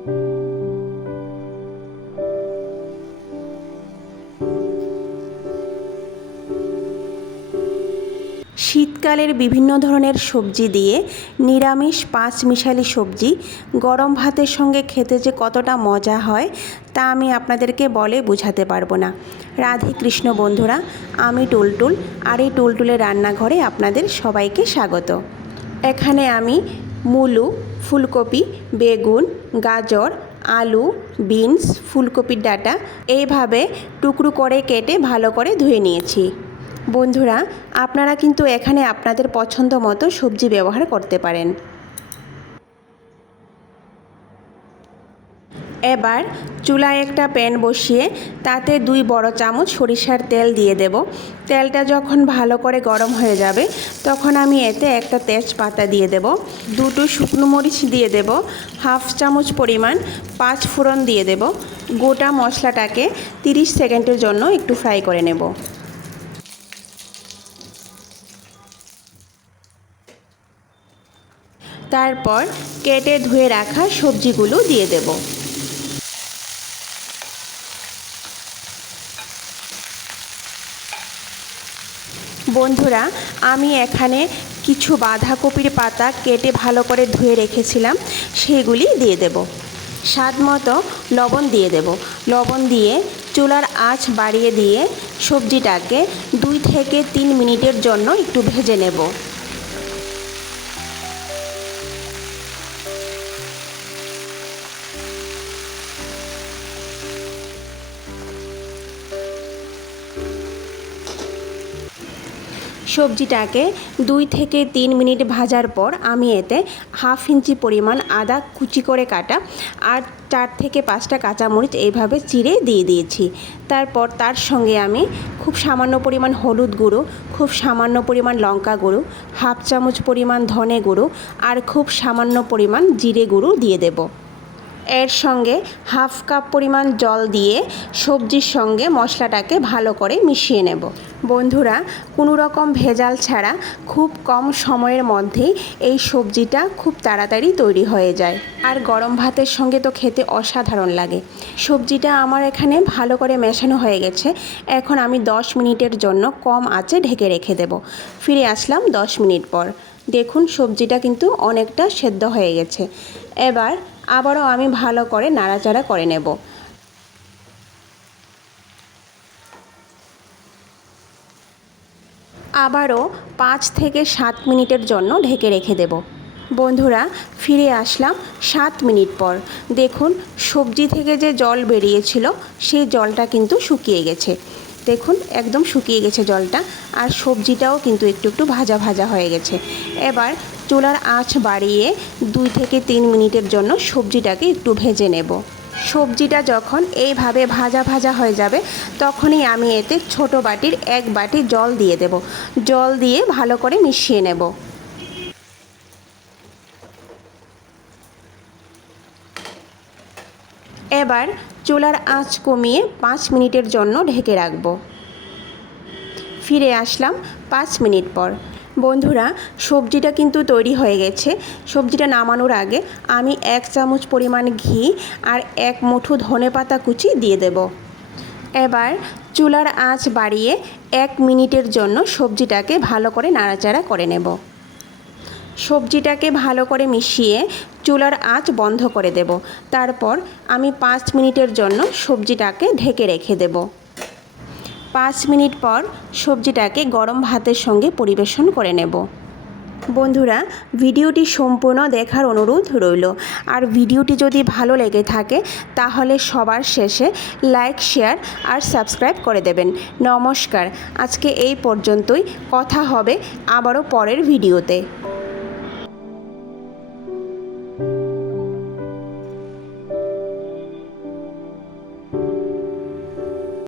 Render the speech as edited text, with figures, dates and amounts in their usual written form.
শীতকালের বিভিন্ন ধরনের সবজি দিয়ে নিরামিষ পাঁচমিশালি সবজি গরম ভাতের সঙ্গে খেতে যে কতটা মজা হয় তা আমি আপনাদেরকে বলে বোঝাতে পারবো না। রাধে কৃষ্ণ বন্ধুরা, আমি টুলটুল, আর এই টুলটুলের রান্নাঘরে আপনাদের সবাইকে স্বাগত। এখানে আমি মূলো, ফুলকপি, বেগুন, গাজর, আলু, বিনস, ফুলকপির ডাঁটা এইভাবে টুকরো করে কেটে ভালো করে ধুয়ে নিয়েছি। বন্ধুরা, আপনারা কিন্তু এখানে আপনাদের পছন্দ মতো সবজি ব্যবহার করতে পারেন। এবার চুলায় একটা প্যান বসিয়ে তাতে 2 বড় চামচ সরিষার তেল দিয়ে দেব। তেলটা যখন ভালো করে গরম হয়ে যাবে তখন আমি এতে একটা তেজপাতা দিয়ে দেব, 2টো শুকনো মরিচ দিয়ে দেব, 1/2 চামচ পরিমাণ 5 ফোড়ন দিয়ে দেব। গোটা মশলাটাকে 30 সেকেন্ডের জন্য একটু ফ্রাই করে নেব। তারপর কেটে ধুয়ে রাখা সবজিগুলো দিয়ে দেব। বন্ধুরা, আমি এখানে কিছু বাঁধাকপির পাতা কেটে ভালো করে ধুয়ে রেখেছিলাম, সেগুলি দিয়ে দেব। স্বাদ মতো লবণ দিয়ে দেব। লবণ দিয়ে চুলার আঁচ বাড়িয়ে দিয়ে সবজিটাকে 2 থেকে 3 মিনিটের জন্য একটু ভেজে নেব। সবজিটাকে 2 থেকে 3 মিনিট ভাজার পর আমি এতে 1/2 ইঞ্চি পরিমাণ আদা কুচি করে কাটা আর 4 থেকে 5টা কাঁচামরিচ এইভাবে চিড়ে দিয়ে দিয়েছি। তারপর তার সঙ্গে আমি খুব সামান্য পরিমাণ হলুদ গুঁড়ো, খুব সামান্য পরিমাণ লঙ্কা গুঁড়ো, 1/2 চামচ পরিমাণ ধনে গুঁড়ো আর খুব সামান্য পরিমাণ জিরে গুঁড়ো দিয়ে দেব। এর সঙ্গে 1/2 কাপ পরিমাণ জল দিয়ে সবজির সঙ্গে মশলাটাকে ভালো করে মিশিয়ে নেব। বন্ধুরা, কোনো রকম ভেজাল ছাড়া খুব কম সময়ের মধ্যেই এই সবজিটা খুব তাড়াতাড়ি তৈরি হয়ে যায়, আর গরম ভাতের সঙ্গে তো খেতে অসাধারণ লাগে। সবজিটা আমার এখানে ভালো করে মেশানো হয়ে গেছে। এখন আমি 10 মিনিটের জন্য কম আঁচে ঢেকে রেখে দেব। ফিরে আসলাম 10 মিনিট পর। দেখুন, সবজিটা কিন্তু অনেকটা সেদ্ধ হয়ে গেছে। এবার আবারও আমি ভালো করে নাড়াচাড়া করে নেব। আবারও 5 থেকে 7 মিনিটের জন্য ঢেকে রেখে দেব। বন্ধুরা, ফিরে আসলাম 7 মিনিট পর। দেখুন, সবজি থেকে যে জল বেরিয়েছিল সেই জলটা কিন্তু শুকিয়ে গেছে। দেখুন, একদম শুকিয়ে গেছে জলটা, আর সবজিটাও কিন্তু একটু একটু ভাজা ভাজা হয়ে গেছে। এবার চুলার আঁচ বাড়িয়ে 2 থেকে 3 মিনিটের জন্য সবজিটাকে একটু ভেজে নেব। সবজিটা যখন এইভাবে ভাজা ভাজা হয়ে যাবে তখনই আমি এতে ছোট বাটির 1 বাটি জল দিয়ে দেব। জল দিয়ে ভালো করে মিশিয়ে নেব। এবার চুলার আঁচ কমিয়ে 5 মিনিটের জন্য ঢেকে রাখব। ফিরে আসলাম 5 মিনিট পর। বন্ধুরা, সবজিটা কিন্তু তৈরি হয়ে গেছে। সবজিটা নামানোর আগে আমি 1 চামচ পরিমাণ ঘি আর 1 মুঠো ধনেপাতা কুচি দিয়ে দেব। এবার চুলার আঁচ বাড়িয়ে 1 মিনিটের জন্য সবজিটাকে ভালো করে নাড়াচাড়া করে নেব। সবজিটাকে ভালো করে মিশিয়ে চুলার আঁচ বন্ধ করে দেব। তারপর আমি 5 মিনিটের জন্য সবজিটাকে ঢেকে রেখে দেব। 5 মিনিট পর সবজিটাকে গরম ভাতের সঙ্গে পরিবেশন করে নেব। বন্ধুরা, ভিডিওটি সম্পূর্ণ দেখার অনুরোধ রইল। আর ভিডিওটি যদি ভালো লেগে থাকে তাহলে সবার শেষে লাইক, শেয়ার আর সাবস্ক্রাইব করে দেবেন। নমস্কার, আজকে এই পর্যন্তই। কথা হবে আবারও পরের ভিডিওতে।